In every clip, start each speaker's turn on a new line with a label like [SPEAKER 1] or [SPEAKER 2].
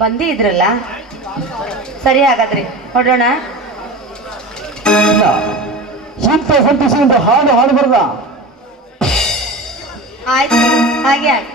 [SPEAKER 1] ಬಂದೇ ಇದ್ರಲ್ಲ? ಸರಿ ಹಾಗಾದ್ರೆ ಹೊಡೋಣ?
[SPEAKER 2] ಸಂತ ಸಂತೋಷ ಹಾಡು ಹಾಡು ಬರ್ದ?
[SPEAKER 1] ಆಯ್ತು ಹಾಗೆ ಆಯ್ತು.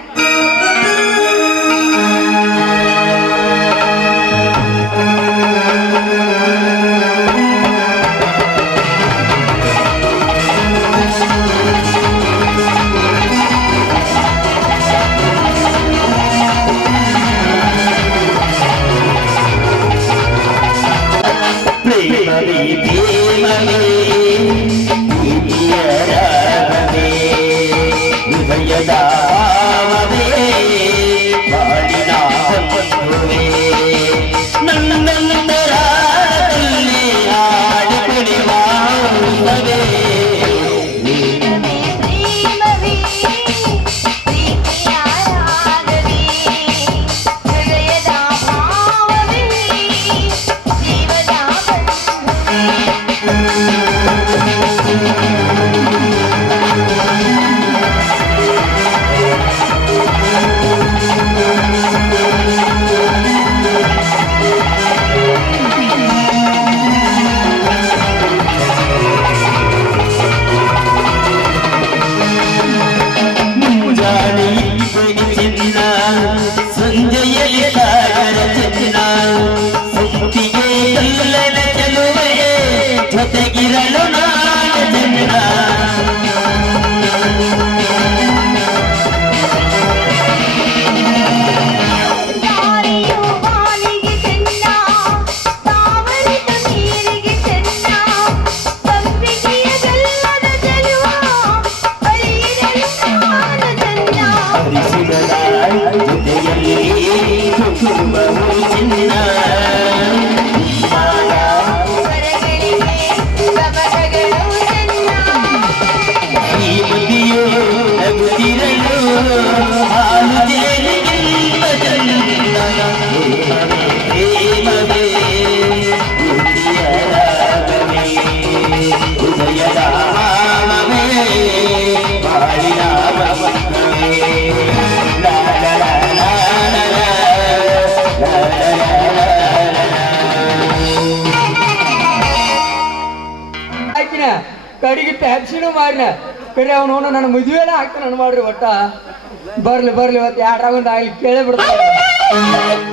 [SPEAKER 2] ಕಡಿಗೆ ಪ್ಯಾಪ್ಸಿನೂ ಮಾಡ್ನ. ಕರೆ ಅವನು ನನ್ನ ಮದುವೆನ ಹಾಕ್ತಾನೆ ಮಾಡ್ರಿ ಒಟ್ಟ. ಬರ್ಲಿ ಬರ್ಲಿ, ಇವತ್ತು ಒಂದು ಆಗ್ಲಿ ಕೇಳೇ ಬಿಡ್ತಾರೆ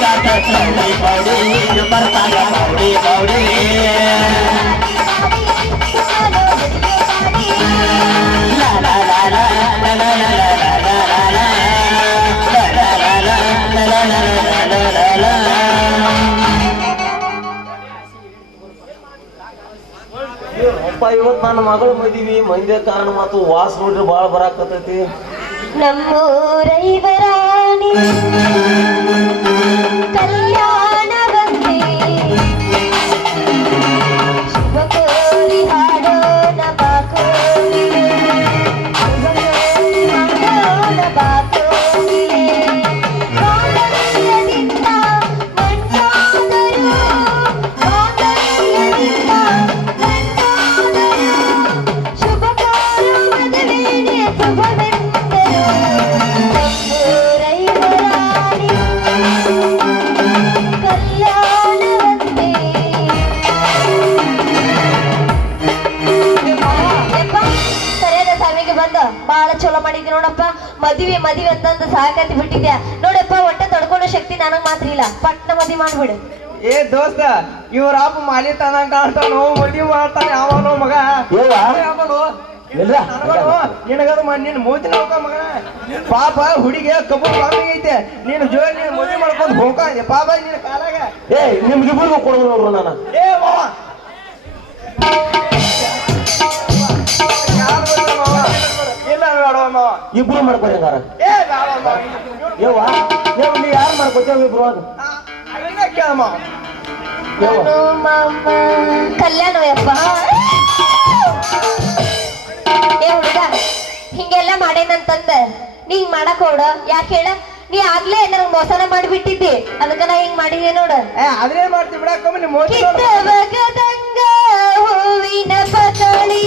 [SPEAKER 3] ಕಳ್ಳಿ ಬೌಡಿ ಬರ್ತಾನ ಬೌಡಿ ಬೌಡಿ
[SPEAKER 4] ಇವತ್ತು ನನ್ನ ಮಗಳ ಮದಿವಿ ಮಂದಿ ಕಾರಣ ಮತ್ತು ವಾಸ ನೋಡ್ರಿ
[SPEAKER 2] ಬಾಳ ಬರಾಕತೈತಿ ನಮ್ಮೂರೈವರಾಣಿ ಮದುವೆ ಅಂತಂದು ಸಾಕಂತ ಬಿಟ್ಟಿದ್ಯಾ? ನೋಡಪ್ಪ ಒಟ್ಟ ತಡ್ಕೊಳ್ಳೋ ಶಕ್ತಿ ನನಗ್ ಮಾತ್ರ ಇಲ್ಲ. ಪಟ್ನ ಮದಿ ಮಾಡ್ಬಿಡು.
[SPEAKER 5] ಏ ದೋಸ್ತ ಇವ್ರ ಅಪ್ಪ ಮಾಲಿ ತನ ಕಾಣ್ತಾನೋ ಮದಿ ಮಾಡ್ತಾನೆ ಅವನು ಮಗ? ನಿನಗದು ನಿನ್ನ ಮೂತಿ ಮಗ. ಪಾಪ ಹುಡುಗಿ ಕಬ್ಬು ಐತೆ. ನೀನು ಜೋಡಿ ನೀನು ಮದುವೆ ಮಾಡ್ಕೊಂಡು ಹೋಗ ಪಾಪ ನಿನ್ನ ಕಾಲಾಗ.
[SPEAKER 4] ಏ ನಿಮ್ಗಿಬ್ರಿಗೂ ಕೊಡೋದು ನೋಡ್ರು ನಾನು.
[SPEAKER 5] ಏ
[SPEAKER 4] ಇಬ್ರು ಮಾಡ್ಕೊಂಡಿದ್ದಾರೆ. ಹಂಗಾರ ಯವ್ವ ಯವ್ವ ನೀ ಯಾರು ಮಾಡ್ಕೊತೇವ ಇಬ್ರು? ಅದು
[SPEAKER 2] ಕಲ್ಯಾಣ ಯಪ್ಪ ಏ. ಹುಡುಗ ಹಿಂಗೆಲ್ಲ ಮಾಡೇನಂತಂದ ನೀ ಹಿಂಗ್ ಮಾಡಕ್ ಹೋಡ ಯಾಕೆ ಹೇಳ? ನೀ ಆಗ್ಲೇ ನನಗ್ ಮೋಸನ ಮಾಡಿಬಿಟ್ಟಿದ್ದಿ. ಅದಕ್ಕ ನಾ ಹಿಂಗ್ ಮಾಡಿದೆ ನೋಡ.
[SPEAKER 5] ಏ ಅದ್ರೇ ಮಾಡ್ತಿ ಬಿಡಕ್ಕಮ್ಮ.
[SPEAKER 2] ಕಿತ್ತವಗದಂಗ ಹೂವಿನ ಪಕಳಿ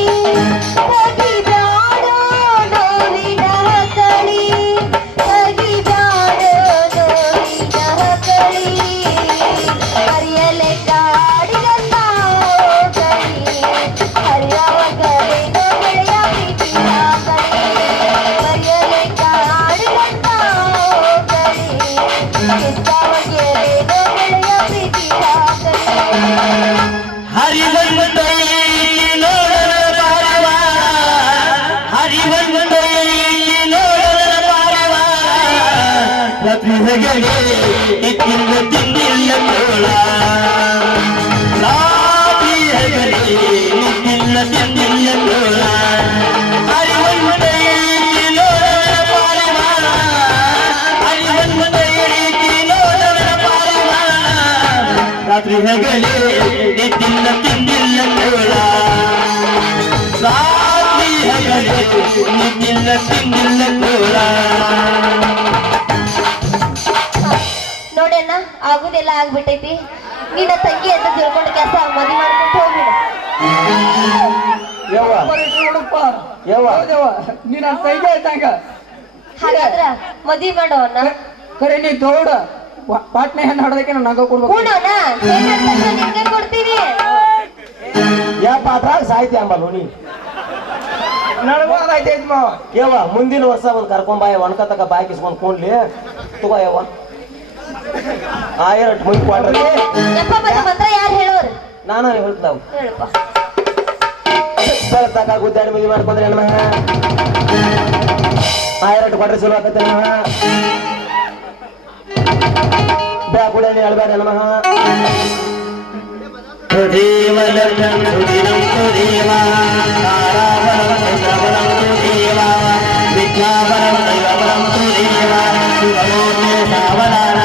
[SPEAKER 1] ರಾತ್ರಿ ತಿನ್ನ ತಿಂದಿಲ್ಲ ಕೇಳ ರಾತ್ರಿ ಹೆಗಲೇ ನಿದ್ದಿಲ್ಲ ತಿಂದಿಲ್ಲ ಕೇಳ
[SPEAKER 2] ನೋಡಣ್ಣ ಆಗುದೆಲ್ಲ ಆಗ್ಬಿಟ್ಟೈತಿ. ನಿನ್ನ ತಂಗಿ ಅಂತ ತಿಳ್ಕೊಂಡು ಕೆಲಸ ಮದುವೆ ಮಾಡ್ಕೊಂಡು ಹೋಗ್ಬಿಡ.
[SPEAKER 4] ಯವ್ವ.
[SPEAKER 5] ಬರೀ ನೋಡಪ್ಪ.
[SPEAKER 4] ಯವ್ವ.
[SPEAKER 5] ಹೌದವ್ವ. ನೀ ನನ್ನ ಕೈಗೆ ಆಯ್ತಂಗ
[SPEAKER 2] ಹಾಗಾದ್ರ ಮದುವೆ ಮಾಡೋಣ
[SPEAKER 5] ಕರೆ ನೀ ತೋಡ ಪಾಟ್ನೆ ಹೆಣ್ಣು ಹೊಡೆದಕ್ಕೆ ನಾನು ನಗ ಕೊಡ್ಬೇಕು.
[SPEAKER 2] ಕೊಡ್ತೀನಿ.
[SPEAKER 4] ಯಪ್ಪ ಅದ್ರಾಗ ಸಾಹಿತ್ಯ ಅಂಬಲ್ಲ ನೀ
[SPEAKER 5] ನನಗೂ ಅದಾಯ್ತೈತಿ ಮಾವ
[SPEAKER 4] ಯವ್ವ ಮುಂದಿನ ವರ್ಷ ಒಂದು ಕರ್ಕೊಂಬಾಯ ಬಾಯ ಬಾಯ್ಕ್ ಇಸ್ಕೊಂಡ್ ಕೂಡ್ಲಿ. ತಗೋ ಯವ್ವ. ಆಯರ್ ಮುಂದೆ ಕ್ವಾಟ್ರಲ್ಲಿ
[SPEAKER 2] ಯಾರು ಹೇಳೋರು?
[SPEAKER 4] ನಾನು ಹೇಳ್ತಾವ
[SPEAKER 2] ಸರ್
[SPEAKER 4] ತಕ ಗುದ್ದಾಡಿ ಮದುವೆ ಮಾಡ್ಕೊಂಡ್ರೆ ಹೆಣ್ಮ ಆಯರಟ್ ಶುರು ಚಲೋ ಆಗತ್ತೆ ಹೆಣ್ಮ ಬ್ಯಾಕುಡಲ್ಲಿ ಹೇಳ್ಬೇಡ ಹೆಣ್ಮ
[SPEAKER 1] ಸುದೇವಲಂ ಸುದೇವ ಸುದೇವ ಸುದೇವ ಸಾವಧಾನ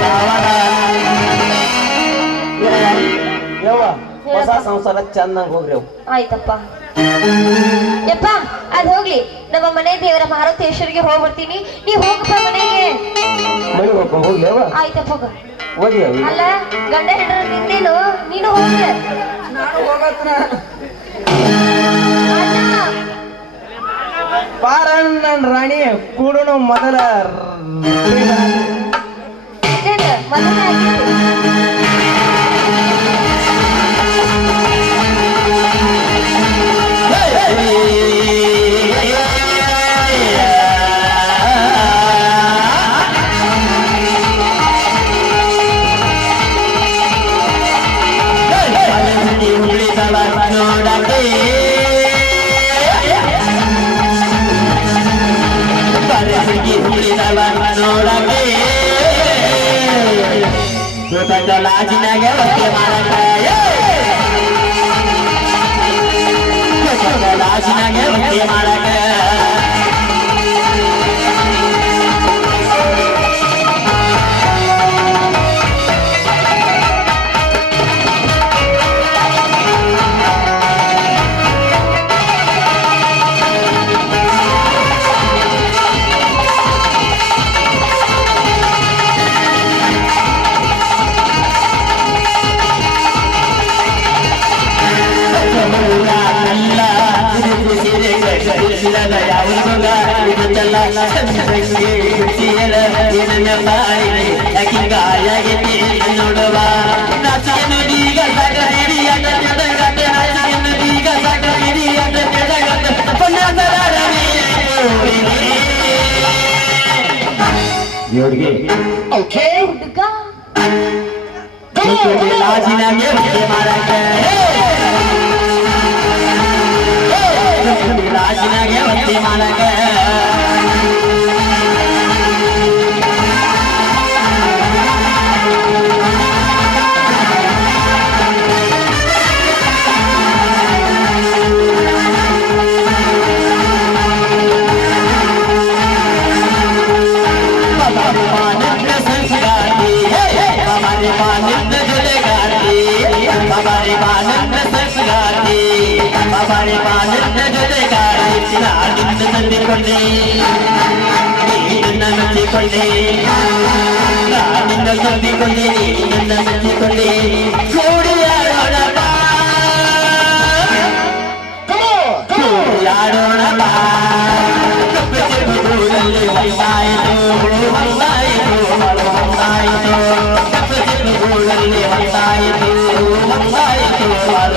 [SPEAKER 1] ಸಾವಧಾನ
[SPEAKER 4] ಯವ್ವ ಹೊಸ ಸಂಸಾರ ಚೆನ್ನಾಗಿ ಹೋಗ್ರಿ ಅವ್
[SPEAKER 2] ಆಯ್ತಪ್ಪ. ಯಪ್ಪ ಅದ್ ಹೋಗ್ಲಿ. ನಮ್ಮ ಮನೆ ದೇವರ ಮಾರುತೇಶ್ವರಿಗೆ ಹೋಗ್ಬಿಡ್ತೀನಿ. ನೀ ಹೋಗಪ್ಪ ಮನೆಗೆ. ಆಯ್ತಪ್ಪ ಹೋಗ.
[SPEAKER 4] ಹೋಗಿ
[SPEAKER 2] ಅಲ್ಲ ಗಂಡ ಹೆಂಡ್ರ ನಿಂದೇನು? ನೀನು ಹೋಗ.
[SPEAKER 5] ನಾನು ಹೋಗತ್ನ. ಪಾರಣ್ಣ ರಾಣಿ ಕೂಡೋಣ ಮೊದಲ
[SPEAKER 2] ಇದೇನು
[SPEAKER 1] ಲಾಜಿನಾಗ ಮಾಡಕ
[SPEAKER 3] You heard again. Okay. Go. Go. Go. Go. Go. Go. हमारे बालक
[SPEAKER 1] सस गाते हमारे बालक जते गाते नादिंद नंदिकोंडे நீந்த நந்திக்கொண்டே நாடிந்த சொல்லிக்கொண்டே நீந்த நந்திக்கொண்டே கூடியாரோடப்பா கூடியாரோடப்பா கப்பச்சிருப்பு கூடல்லை வைவாயே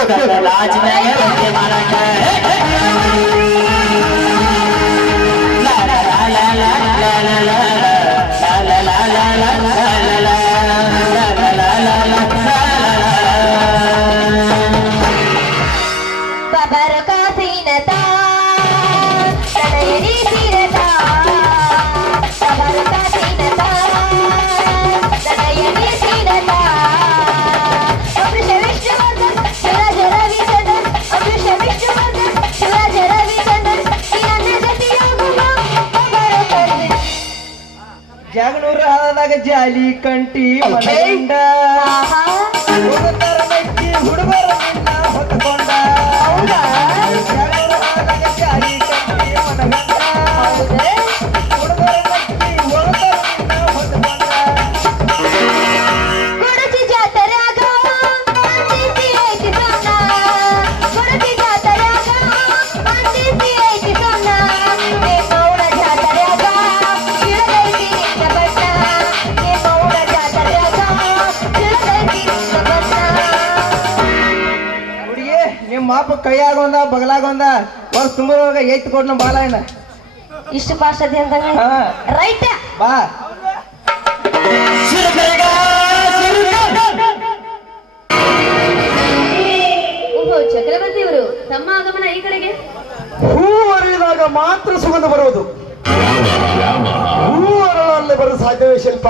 [SPEAKER 1] राजनगर हमारा
[SPEAKER 2] है ಮನದಾಗ ಜಾಲಿ ಕಂಟಿ ಹುಡುಗರ ಕೈಯಾಗೊಂದ ಬಗಲಾಗೊಂದ ವರ್ಷ ತುಂಬರೊಳಗ ಎತ್ತು ಕೊಡ್ ನಮ್ಮ ಬಾಲ ಏನ?
[SPEAKER 1] ಇಷ್ಟು ಪಾಸ್ ಅದೇ
[SPEAKER 2] ಹಾ.
[SPEAKER 1] ರೈಟ್
[SPEAKER 2] ಬಾ.
[SPEAKER 6] ಓಹೋ ಚಕ್ರವರ್ತಿ ಅವರು ತಮ್ಮ ಆಗಮನ ಈ ಕಡೆಗೆ?
[SPEAKER 7] ಹೂ ಅರಳಿದಾಗ ಮಾತ್ರ ಸುಗಂಧ ಬರುವುದು. ಹೂ ಅರಳಲ್ಲಿ ಬರಲು ಸಾಧ್ಯವೇ ಶಿಲ್ಪ?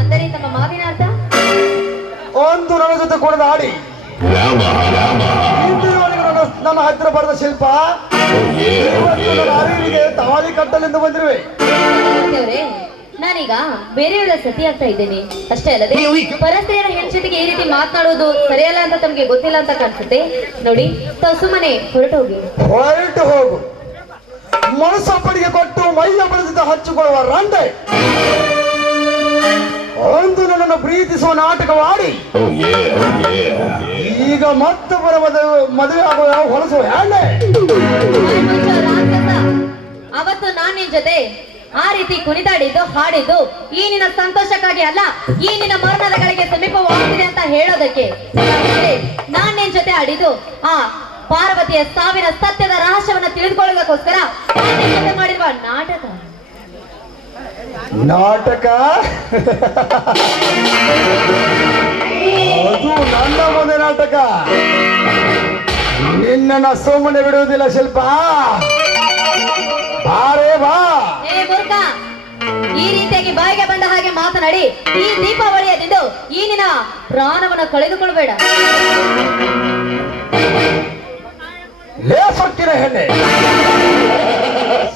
[SPEAKER 6] ಅಂದರೆ ತಮ್ಮ ಮಾವಿನ ಅರ್ಥ?
[SPEAKER 7] ಒಂದು ನನ್ನ ಜೊತೆ ಕುಣಿದು ನನ್ನ ಹತ್ತಿರ ಬರೆದ ಶಿಲ್ಪ. ತವಾಲಿ ಕಟ್ಟಲಿಂದ ಅರಿವಿಗೆ ತಾಳಿ ಕಟ್ಟಲೆಂದು ಬಂದಿರುವೆ.
[SPEAKER 6] ನಾನೀಗ ಬೇರೆಯವರ ಸತಿ ಆಗ್ತಾ ಇದ್ದೇನೆ. ಅಷ್ಟೇ ಅಲ್ಲದೆ ಪರಸ್ತ್ರೀಯರ ಹೆಂಡತಿಗೆ ಈ ರೀತಿ ಮಾತನಾಡುವುದು ಸರಿಯಲ್ಲ ಅಂತ ತಮಗೆ ಗೊತ್ತಿಲ್ಲ ಅಂತ ಕಾಣಿಸುತ್ತೆ. ನೋಡಿ ತಾವು ಸುಮ್ಮನೆ ಹೊರಟು ಹೋಗಿ.
[SPEAKER 7] ಹೊರಟು ಹೋಗು. ಮನಸ್ಸಪ್ಪಡಿಗೆ ಕೊಟ್ಟು ಮೈಯ ಬಳಸಿದ ಹಚ್ಚಿಕೊಳ್ಳುವ ರಂಡೆ ಪ್ರೀತಿಸುವ ನಾಟಕವಾಡಿ. ಈಗ ಮತ್ತೊಬ್ಬರ ಮದುವೆ ಮದುವೆ ಆಗುವ
[SPEAKER 6] ಹೊಲಸು ಹೇಳೆ. ಅವತ್ತು ನಾನು ನಿನ್ ಜೊತೆ ಆ ರೀತಿ ಕುಣಿದಾಡಿದ್ದು ಹಾಡಿದ್ದು ಈ ನಿನ್ನ ಸಂತೋಷಕ್ಕಾಗಿ ಅಲ್ಲ ಈ ನಿನ್ನ ಮರಣದ ಗಳಿಗೆ ಸಮೀಪವಾಗುತ್ತಿದೆ ಅಂತ ಹೇಳೋದಕ್ಕೆ ನಾನು ನಾನ್ ಜೊತೆ ಆಡಿದ್ದು ಆ ಪಾರ್ವತಿಯ ಸಾವಿನ ಸತ್ಯದ ರಹಸ್ಯವನ್ನ ತಿಳಿದುಕೊಳ್ಳೋದಕ್ಕೋಸ್ಕರ ನಾನು ಮಾಡಿರುವ ನಾಟಕ.
[SPEAKER 7] ನಾಟಕ. ಅದು ನನ್ನ ಮನೆ ನಾಟಕ. ನಿನ್ನನ ಸೋಮನೆ ಬಿಡುವುದಿಲ್ಲ ಶಿಲ್ಪ. ಬಾರೇ ಬಾ.
[SPEAKER 6] ಈ ರೀತಿಯಾಗಿ ಬಾಯಿಗೆ ಬಂದ ಹಾಗೆ ಮಾತನಾಡಿ ಈ ದೀಪಾವಳಿಯ ದಿಂದು ಈ ನಿನ್ನ ಪ್ರಾಣವನ್ನು ಕಳೆದುಕೊಳ್ಬೇಡ.
[SPEAKER 7] ಲೇ ಸೊಕ್ಕಿನ ಹೆಣ್ಣೆ.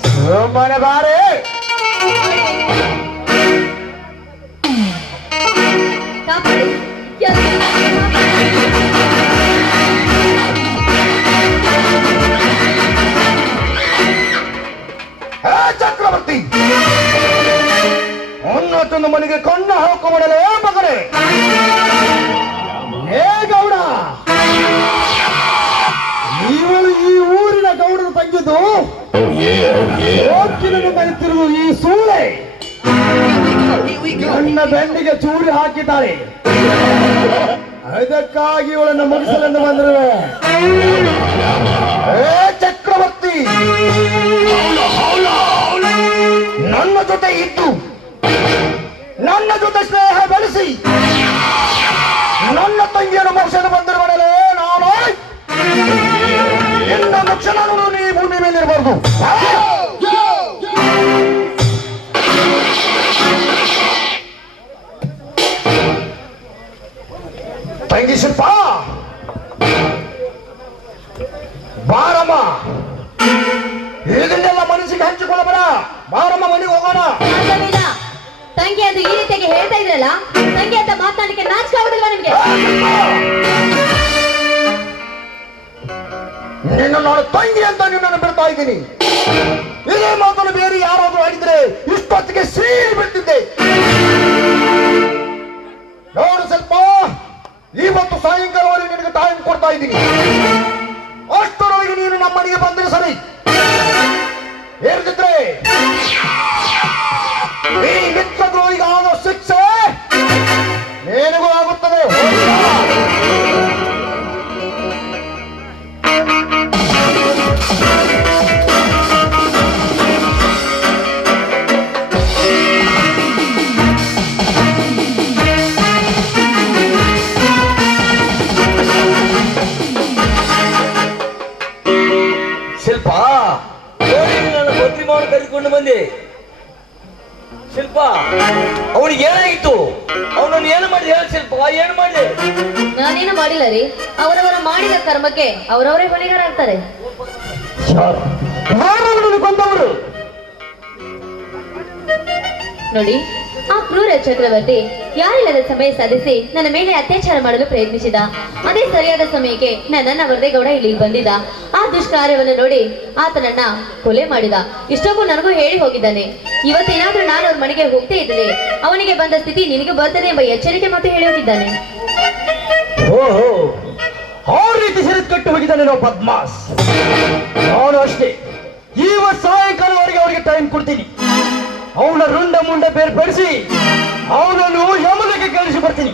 [SPEAKER 7] ಸುಮ್ಮನೆ ಬಾರೇ ಚಕ್ರವರ್ತಿ! ಉನ್ನತನ ಮನೆಗೆ ಕಣ್ಣು ಹಾಕುವಡಲೇ ಮಗನೇ? ಏ ಗೌಡ! ಇವಳು ಈ ಊರಿನ ಗೌಡರು ತಂಗಿದ್ದು? ಕರೆತಿರುವುದು ಈ ಸೂಳೆ! ನನ್ನ ಬೆನ್ನಿಗೆ ಚೂರಿ ಹಾಕಿದ್ದಾರೆ. ಅದಕ್ಕಾಗಿ ಇವಳನ್ನು ಮುಗಿಸಲೆಂದು ಬಂದಿರುವೆ ಚಕ್ರವರ್ತಿ! ನನ್ನ ಜೊತೆ ಇದ್ದು, ನನ್ನ ಜೊತೆ ಸ್ನೇಹ ಬೆಳೆಸಿ, ನನ್ನ ತಂಗಿಯನ್ನು ಮೋಕ್ಷದ ಬಂದಿರುವಡಲೇ ನಾನು. ನಿನ್ನ ಮುಕ್ಷಣನು ನೀ ಭೂಮಿ ಮೇಲೆ ಇರಬಾರ್ದು ಶಿಲ್ಪ ಬಾರಮ್ಮ. ಇದನ್ನೆಲ್ಲ ಮನಸ್ಸಿಗೆ ಹಂಚಿಕೊಳ್ಳಬೇಡ. ಬಾರಮ್ಮ ಮನೆಗೆ ಹೋಗೋಣ.
[SPEAKER 6] ತಂಗಿ ಅದು ಈ ರೀತಿಯಾಗಿ ಹೇಳ್ತಾ ಇದ್ರಲ್ಲ ತಂಗಿ ಅಂತ ಮಾತಾಡಲಿಕ್ಕೆ ನಾಚಿಕೆ ಆಗುದಿಲ್ವಾ ನಿಮ್ಗೆ?
[SPEAKER 7] ನಿನ್ನ ನಾನು ತಂಗಿ ಅಂತ ನಿನ್ನನ್ನು ಬಿಡ್ತಾ ಇದ್ದೀನಿ. ಇದೇ ಮಾತನ್ನು ಬೇರೆ ಯಾರಾದ್ರೂ ಆಡಿದ್ರೆ ಇಷ್ಟೊತ್ತಿಗೆ ಸೀರಿ ಬಿಡ್ತಿದ್ದೆ. ನೋಡು ಸ್ವಲ್ಪ ಇವತ್ತು ಸಾಯಂಕಾಲವರೆಗೆ ನಿನಗೆ ಟೈಮ್ ಕೊಡ್ತಾ ಇದ್ದೀನಿ. ಅಷ್ಟರೊಳಗೆ ನೀನು ನಮ್ಮನೆಗೆ ಬಂದ್ರೆ ಸರಿ. ಇರ್ದಿದ್ರೆ
[SPEAKER 4] ಶಿಲ್ಪ ಅವನಿಗೆ ಏನಾಯ್ತು? ಅವನನ್ನು ಏನು ಮಾಡಿದೆ? ಹೇಳ ಶಿಲ್ಪ ಏನು ಮಾಡಿದೆ?
[SPEAKER 6] ನಾನೇನು ಮಾಡಿಲ್ಲ ರೀ. ಅವರವರ ಮಾಡಿದ ಕರ್ಮಕ್ಕೆ ಅವರವರೇ ಹೊಣೆಗಾರಾಗ್ತಾರೆ
[SPEAKER 7] ಕೊಂದವರು?
[SPEAKER 6] ನೋಡಿ ಆ ಕ್ರೂರ ಚಕ್ರವರ್ತಿ ಯಾರಿಲ್ಲದ ಸಮಯ ಸಾಧಿಸಿ ನನ್ನ ಮೇಲೆ ಅತ್ಯಾಚಾರ ಮಾಡಲು ಪ್ರಯತ್ನಿಸಿದ. ಅದೇ ಸರಿಯಾದ ಸಮಯಕ್ಕೆ ನನ್ನನ್ನ ವರದೇಗೌಡ ಇಲ್ಲಿಗೆ ಬಂದಿದ್ದ. ಆ ದುಷ್ಕಾರ್ಯವನ್ನು ನೋಡಿ ಆತನನ್ನ ಕೊಲೆ ಮಾಡಿದ. ಇಷ್ಟಕ್ಕೂ ನನಗೂ ಹೇಳಿ ಹೋಗಿದ್ದಾನೆ. ಇವತ್ತೇನಾದ್ರೂ ನಾನು ಅವ್ರ ಮನೆಗೆ ಹೋಗ್ತೇ ಇದ್ದರೆ ಅವನಿಗೆ ಬಂದ ಸ್ಥಿತಿ ನಿನಗೆ ಬರ್ತದೆ ಎಂಬ ಎಚ್ಚರಿಕೆ ಮತ್ತು ಹೇಳಿ ಹೋಗಿದ್ದಾನೆ.
[SPEAKER 7] ಓಹೋ ಆ ರೀತಿ ಕಟ್ಟು ಹೋಗಿದ್ದಾನೆ ಪದ್ಮಾಸ್. ನಾನು ಅಷ್ಟೇ. ಸಾಯಂಕಾಲವರೆಗೆ ಅವರಿಗೆ ಟೈಮ್ ಕೊಡ್ತೀನಿ. ಮುಂಡ ಬೇರ್ಪಡಿಸಿ ಅವನನ್ನು ಯಮುನಕ್ಕೆ ಕಳಿಸಿ ಬರ್ತೀನಿ.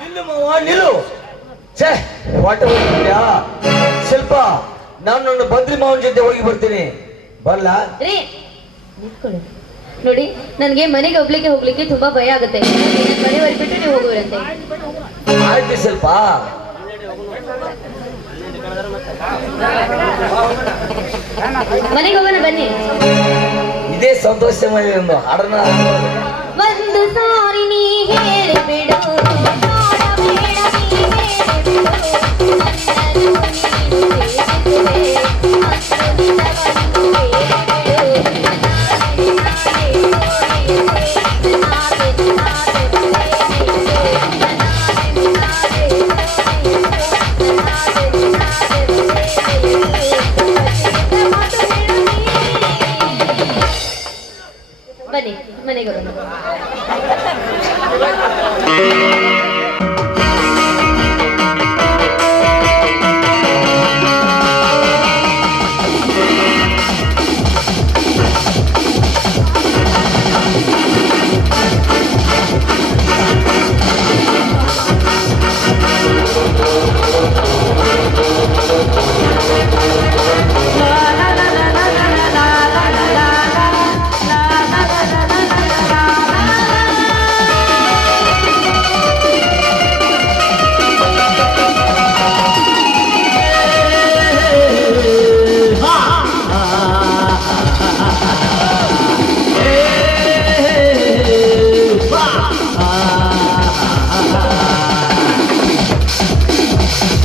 [SPEAKER 4] ನಿಲ್ಲು ಮಾವ ನಿಲ್ಲು. ಛೇ ಹೊಟ್ಟೆ ಶಿಲ್ಪ ನಾನು ನನ್ನ ಬಂದ್ರಿ ಮಾವನ ಜೊತೆ ಹೋಗಿ ಬರ್ತೀನಿ. ಬರಲ್ಲ
[SPEAKER 6] ರೀ ನಿಂತ್ಕೊಳ್ಳಿ. ನೋಡಿ ನನಗೆ ಮನೆಗೆ ಹೋಗ್ಲಿಕ್ಕೆ ಹೋಗ್ಲಿಕ್ಕೆ ತುಂಬಾ ಭಯ ಆಗುತ್ತೆ. ಮನೆ ಬಿಟ್ಟು ನೀವು ಹೋಗುವಿರಂತೆ.
[SPEAKER 4] ಆಯ್ತು ಶಿಲ್ಪ.
[SPEAKER 6] ಮನೆಗೆ ಹೋಗೋಣ ಬನ್ನಿ.
[SPEAKER 4] ಇದೇ ಹಾಡನ್ನ
[SPEAKER 6] ಒಂದು ಸಾರಿ ನೀ ಹೇಳಿಬಿಡು.